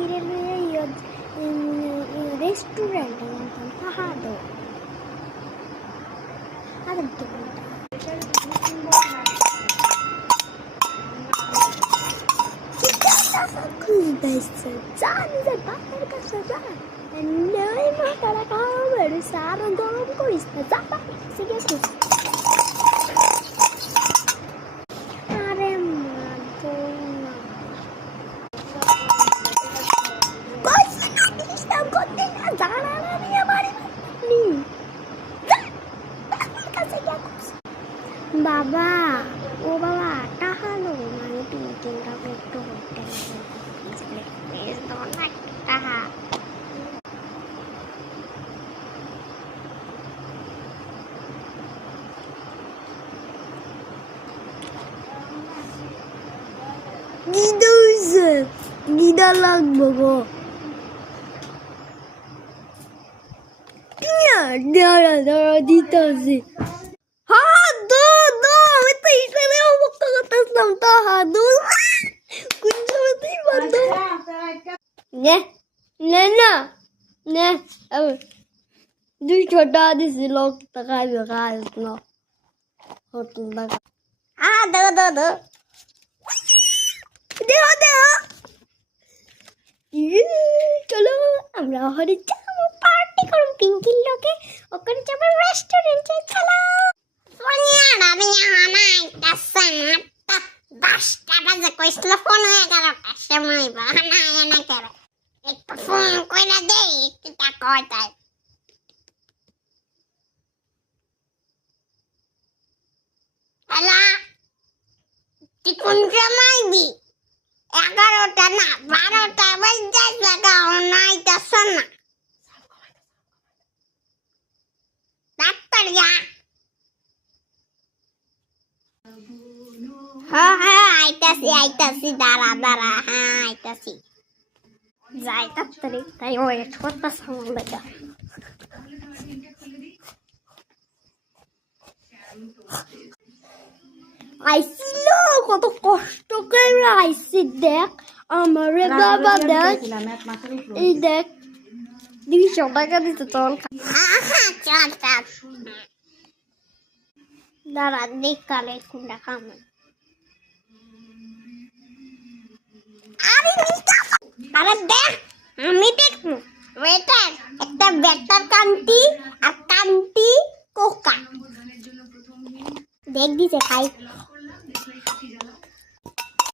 Kire restaurant Tahado. বাবা ও বাবা টাহালো মানে পিঙ্কিনটা একটু হোটেল টাহা গিদা লাগবো গো দাঁড়া দাঁড়া দিতেছি দুই ছোটা দিছি লোক টাকা চলো আমরা হরে যাবো পার্টি করব পিঙ্কির লোকে ওখানে যাবো রেস্টুরেন্টে চলো আমি দশটা বাজে কইছিল ফোন হয়ে গেল সময় বাহানা না করে একটু ফোন কইরা দে একটু টাকা হয় তাই হ্যালো তুই কোন সময় দি 11টা না 12টা বাজে লাগাও নাই তা শোনা ডাক্তার যা হ্যাঁ আইতাছি দাঁড়া হ্যাঁ আইতাছি যাই তাড়াতাড়ি তাই ওয়েট করতেছে আমার আইছিল কত কষ্ট করে আইছি দেখ আমারে বাবা দেখ এই দেখ 200 টাকা দিতে তোর দাঁড়া দেখ কালে কোনটা খামো আরে দেখ আমি দেখবো ওয়েটার একটা বেটার কান্তি আর কান্তি কোকা দেখ দিছে খাই